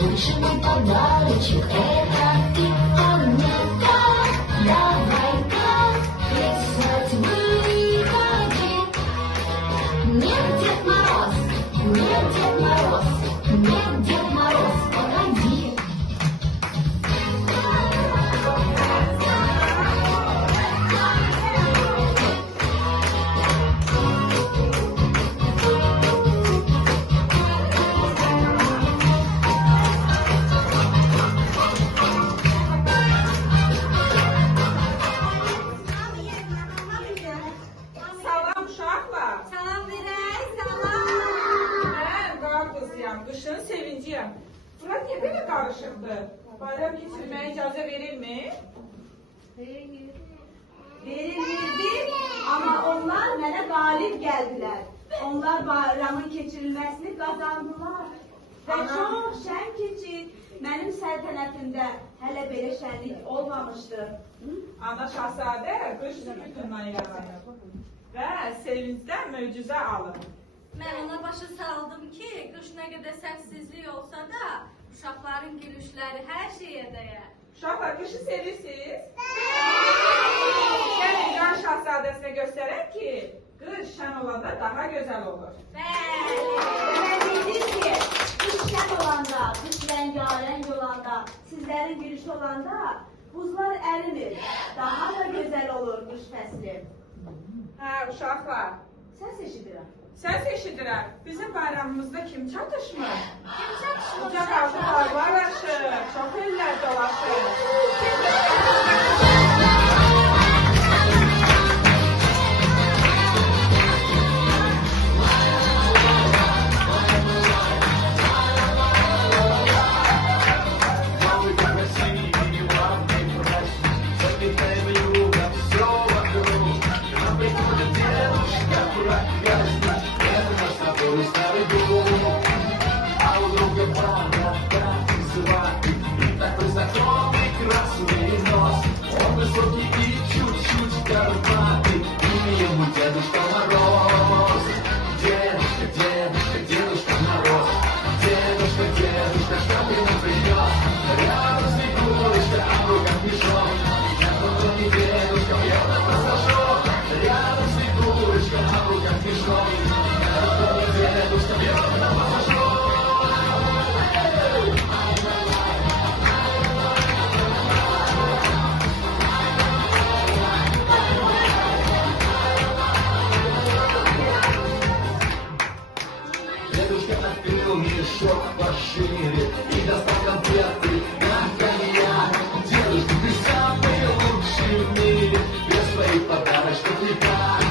лучший подарочек это ты. А мне так, давай-ка плясать выходи. Нет, Дед Мороз, нет, Дед Мороз, нет, Дед Мороз, погоди. Salam uşaqlar. Salam verək, salam. Mən qarpızıyam, qışın sevinciyəm. Bura niyə belə qarışıqdır? Bayram keçirməyə icazə verirmi? Verilirdi, amma onlar mənə qalib gəldilər. Onlar bayramın keçirilməsini qazandılar. Və Ana. çox şən keçid. Mənim səltənətimdə hələ belə şənlik olmamışdı. Ana Şahzadə qış sübutundan yaranır və sevincdən möcüzə alır. Mən ona başa saldım ki, qış nə qədər səssizlik olsa da, uşaqların gülüşləri hər şeyə dəyər. Uşaqlar, qışı sevirsiniz? Gəlin Can Şahzadəsinə göstərək ki, qış şən olanda daha gözəl olur. Bəli, mən bildim ki, qış şən olanda, qış rəngarəng olanda, sizlərin gülüşü olanda buzlar ərimir. Daha da gözəl olur qış fəsli. Hə, uşaqlar, Səs eşidirəm. səs eşidirəm. Bizim bayramımızda kim çatışmır? Kim çatışmır? Ocaq altı barbar aşır, çox ellər dolaşır. Дедушка открыл мешок пошире и достал конфеты на коньяк. Дедушка, ты самый лучший в мире, без своих подарочков никак.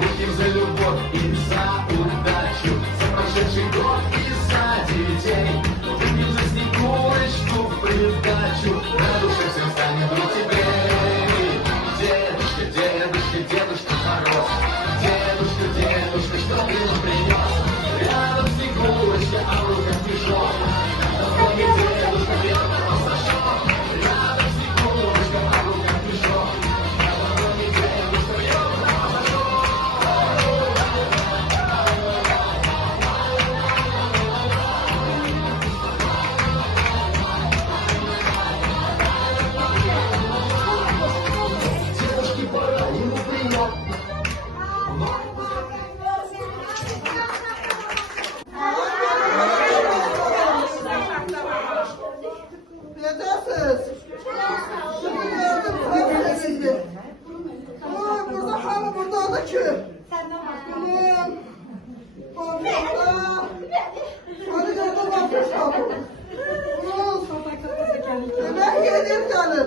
Выпьем за любовь и за удачу, за прошедший год и за детей. Выпьем за Снегурочку в придачу, на душе всем станет вдруг теплей. Дедушка, дедушка, Дедушка Мороз, дедушка, дедушка, что ты нам принес? Рядом Снегурочка, а в руках мешок. На фоне дедушка Дед Мороз зашел. Рядом Снегурочка, а в руках мешок. На фоне дедушка Дед Мороз зашел. Дедушке пора, ему приятно. Necəsiz? Sizi gördüm, çox sevindim. Ay, burada hamı buradadır ki. Gülüm, komşuda. Hadi gördüm, bakış kapı. Demək yedim gəlir.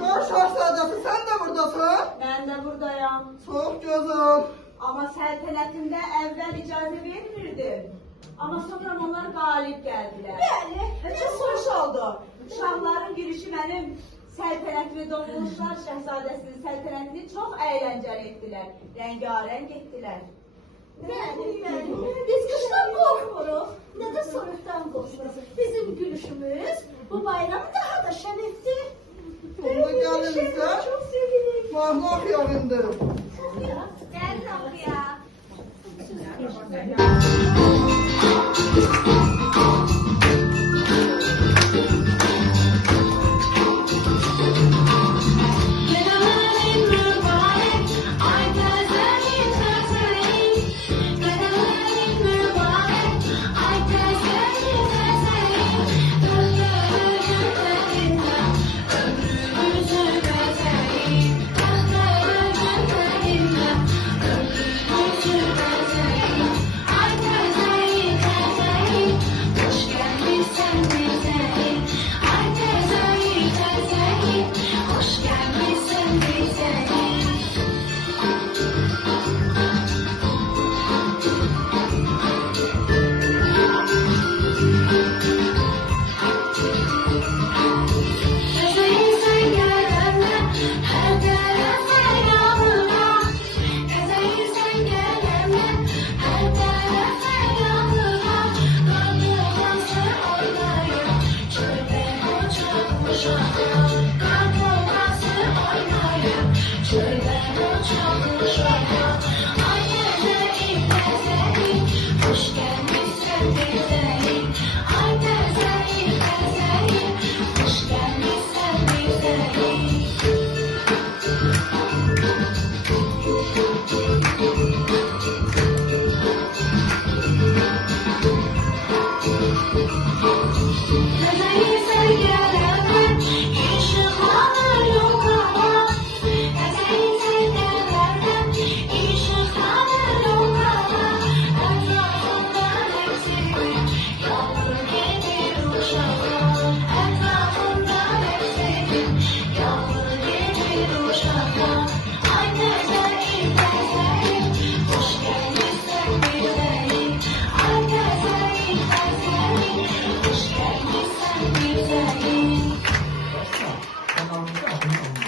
Qar Şahzadəsi, sən də buradasın? Mən də buradayam. Çox gözəl. Amma səltənətimdə əvvəl icazə vermirdim. Amma sonra onlar qalib gəldilər. Bəli. Və çox xoş oldu. Uşaqların gülüşü mənim səltənətimi, Donquluşlar Şəhzadəsinin səltənətini çox əyləncəli etdilər. Rəngarəng etdilər. Bəli, biz qışdan qorxmuruq, nə də soyuqdan qorxmuruq. Bizim gülüşümüz bu bayramı daha da şən etdi. Onda gəlinizə mahnı oxuyaq indi. Gəlin oxuyaq. Zəhra.